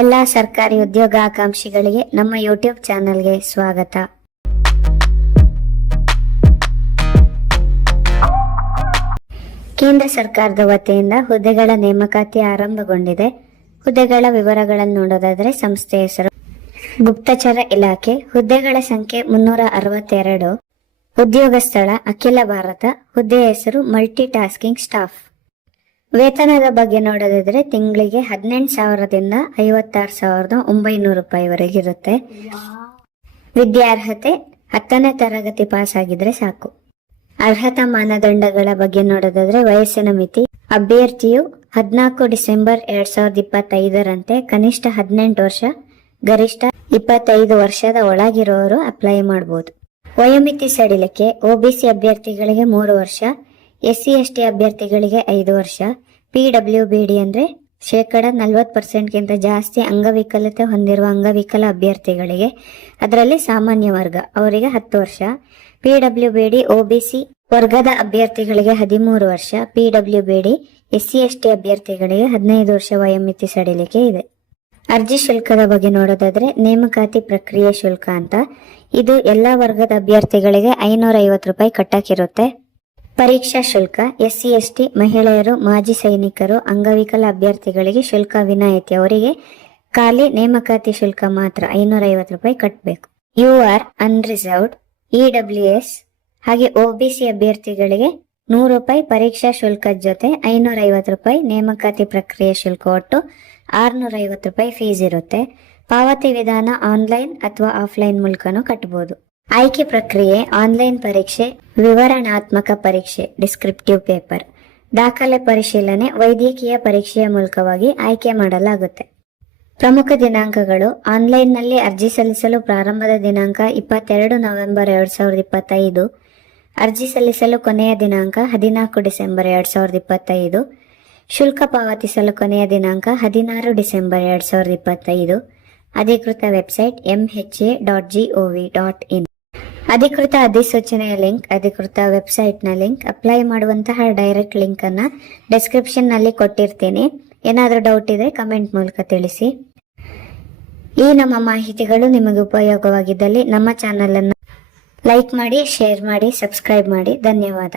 ಎಲ್ಲ ಸರ್ಕಾರಿ ಉದ್ಯೋಗ ಆಕಾಂಕ್ಷಿಗಳಿಗೆ ನಮ್ಮ ಯೂಟ್ಯೂಬ್ ಚಾನೆಲ್ಗೆ ಸ್ವಾಗತ. ಕೇಂದ್ರ ಸರ್ಕಾರದ ವತಿಯಿಂದ ಹುದ್ದೆಗಳ ನೇಮಕಾತಿ ಆರಂಭಗೊಂಡಿದೆ. ಹುದ್ದೆಗಳ ವಿವರಗಳನ್ನು ನೋಡೋದಾದ್ರೆ ಸಂಸ್ಥೆ ಹೆಸರು ಗುಪ್ತಚರ ಇಲಾಖೆ, ಹುದ್ದೆಗಳ ಸಂಖ್ಯೆ ಮುನ್ನೂರ ಅರವತ್ತೆರಡು, ಉದ್ಯೋಗ ಸ್ಥಳ ಅಖಿಲ ಭಾರತ ಹುದ್ದೆಯ ಹೆಸರು ಮಲ್ಟಿ ಟಾಸ್ಕಿಂಗ್ ಸ್ಟಾಫ್ ವೇತನದ ಬಗ್ಗೆ ನೋಡೋದಾದ್ರೆ ತಿಂಗಳಿಗೆ ಹದಿನೆಂಟು ಸಾವಿರದಿಂದ ಐವತ್ತಾರು ಸಾವಿರದ ಒಂಬೈನೂರು ರೂಪಾಯಿವರೆಗೆ ಇರುತ್ತೆ. ವಿದ್ಯಾರ್ಹತೆ ಹತ್ತನೇ ತರಗತಿ ಪಾಸ್ ಆಗಿದ್ರೆ ಸಾಕು. ಅರ್ಹತಾ ಮಾನದಂಡಗಳ ಬಗ್ಗೆ ನೋಡೋದಾದ್ರೆ ವಯಸ್ಸಿನ ಮಿತಿ. ಅಭ್ಯರ್ಥಿಯು ಹದಿನಾಲ್ಕು ಡಿಸೆಂಬರ್ ಎರಡ್ ಸಾವಿರದ ಇಪ್ಪತ್ತೈದರಂತೆ ಕನಿಷ್ಠ ಹದಿನೆಂಟು ವರ್ಷ, ಗರಿಷ್ಠ ಇಪ್ಪತ್ತೈದು ವರ್ಷದ ಒಳಗಿರುವವರು ಅಪ್ಲೈ ಮಾಡಬಹುದು ವಯೋಮಿತಿ ಸಡಿಲಿಕೆ ಒಬಿಸಿ ಅಭ್ಯರ್ಥಿಗಳಿಗೆ ಮೂರು ವರ್ಷ ಎಸ್ಸಿ ಎಸ್ಟಿ ಅಭ್ಯರ್ಥಿಗಳಿಗೆ ಐದು ವರ್ಷ ಪಿ ಡಬ್ಲ್ಯೂ ಬಿ ಡಿ ಅಂದ್ರೆ ಶೇಕಡ ನಲವತ್ತು ಪರ್ಸೆಂಟ್ಗಿಂತ ಜಾಸ್ತಿ ಅಂಗವಿಕಲತೆ ಹೊಂದಿರುವ ಅಂಗವಿಕಲ ಅಭ್ಯರ್ಥಿಗಳಿಗೆ ಅದರಲ್ಲಿ ಸಾಮಾನ್ಯ ವರ್ಗ, ಅವರಿಗೆ ಹತ್ತು ವರ್ಷ P W B D OBC ವರ್ಗದ ಅಭ್ಯರ್ಥಿಗಳಿಗೆ ಹದಿಮೂರು ವರ್ಷ P W B D S T ಅಭ್ಯರ್ಥಿಗಳಿಗೆ ಹದಿನೈದು ವರ್ಷ ವಯೋಮಿತಿ ಸಡಿಲಿಕೆ ಇದೆ. ಅರ್ಜಿ ಶುಲ್ಕದ ಬಗ್ಗೆ ನೋಡೋದಾದ್ರೆ ನೇಮಕಾತಿ ಪ್ರಕ್ರಿಯೆ ಶುಲ್ಕ ಅಂತ. ಇದು ಎಲ್ಲಾ ವರ್ಗದ ಅಭ್ಯರ್ಥಿಗಳಿಗೆ ಐನೂರ ಐವತ್ತು ರೂಪಾಯಿ ಕಟ್ಟಕ್ಕಿರುತ್ತೆ ಪರೀಕ್ಷಾ ಶುಲ್ಕ, ಎಸ್ಸಿ, ಎಸ್ಟಿ, ಮಹಿಳೆಯರು, ಮಾಜಿ ಸೈನಿಕರು, ಅಂಗವಿಕಲ ಅಭ್ಯರ್ಥಿಗಳಿಗೆ ಶುಲ್ಕ ವಿನಾಯಿತಿ. ಅವರಿಗೆ ಖಾಲಿ ನೇಮಕಾತಿ ಶುಲ್ಕ ಮಾತ್ರ ಐನೂರ ಐವತ್ತು ರೂಪಾಯಿ ಕಟ್ಟಬೇಕು U R unreserved, E W S ಹಾಗೆ ಒಬಿಸಿ ಅಭ್ಯರ್ಥಿಗಳಿಗೆ ನೂರು ರೂಪಾಯಿ ಪರೀಕ್ಷಾ ಶುಲ್ಕದ ಜೊತೆ ಐನೂರ ಐವತ್ತು ರೂಪಾಯಿ ನೇಮಕಾತಿ ಪ್ರಕ್ರಿಯೆ ಶುಲ್ಕ ಒಟ್ಟು ಆರ್ನೂರ ರೂಪಾಯಿ ಫೀಸ್ ಇರುತ್ತೆ. ಪಾವತಿ ವಿಧಾನ ಆನ್ಲೈನ್ ಅಥವಾ ಆಫ್ಲೈನ್ ಮೂಲಕನೂ ಕಟ್ಟಬಹುದು ಆಯ್ಕೆ ಪ್ರಕ್ರಿಯೆ, ಆನ್ಲೈನ್ ಪರೀಕ್ಷೆ, ವಿವರಣಾತ್ಮಕ ಪರೀಕ್ಷೆ, ಡಿಸ್ಕ್ರಿಪ್ಟಿವ್ ಪೇಪರ್. ದಾಖಲೆ ಪರಿಶೀಲನೆ ವೈದ್ಯಕೀಯ ಪರೀಕ್ಷೆಯ ಮೂಲಕವಾಗಿ ಆಯ್ಕೆ ಮಾಡಲಾಗುತ್ತೆ. ಪ್ರಮುಖ ದಿನಾಂಕಗಳು. ಆನ್ಲೈನ್ನಲ್ಲಿ ಅರ್ಜಿ ಸಲ್ಲಿಸಲು ಪ್ರಾರಂಭದ ದಿನಾಂಕ ಇಪ್ಪತ್ತೆರಡು ನವೆಂಬರ್ ಎರಡ್ ಸಾವಿರದ ಇಪ್ಪತ್ತೈದು. ಅರ್ಜಿ ಸಲ್ಲಿಸಲು ಕೊನೆಯ ದಿನಾಂಕ ಹದಿನಾಲ್ಕು ಡಿಸೆಂಬರ್ ಎರಡ್ ಸಾವಿರದ ಇಪ್ಪತ್ತೈದು. ಶುಲ್ಕ ಪಾವತಿಸಲು ಕೊನೆಯ ದಿನಾಂಕ ಹದಿನಾರು ಡಿಸೆಂಬರ್ ಎರಡ್ ಸಾವಿರದ ಇಪ್ಪತ್ತೈದು. ಅಧಿಕೃತ website MHA dot GOV dot in ಅಧಿಕೃತ ಅಧಿಸೂಚನೆಯ ಲಿಂಕ್, ಅಧಿಕೃತ ವೆಬ್ಸೈಟ್ನ ಲಿಂಕ್, ಅಪ್ಲೈ ಮಾಡುವಂತಹ ಡೈರೆಕ್ಟ್ ಲಿಂಕ್ ಅನ್ನ ಡಿಸ್ಕ್ರಿಪ್ಷನ್ನಲ್ಲಿ ಕೊಟ್ಟಿರ್ತೀನಿ. ಏನಾದರೂ ಡೌಟ್ ಇದ್ರೆ ಕಮೆಂಟ್ ಮೂಲಕ ತಿಳಿಸಿ. ಈ ನಮ್ಮ ಮಾಹಿತಿಗಳು ನಿಮಗೆ ಉಪಯೋಗವಾಗಿದ್ದಲ್ಲಿ ನಮ್ಮ ಚಾನಲ್ ಅನ್ನು ಲೈಕ್ ಮಾಡಿ ಶೇರ್ ಮಾಡಿ ಸಬ್ಸ್ಕ್ರೈಬ್ ಮಾಡಿ. ಧನ್ಯವಾದ.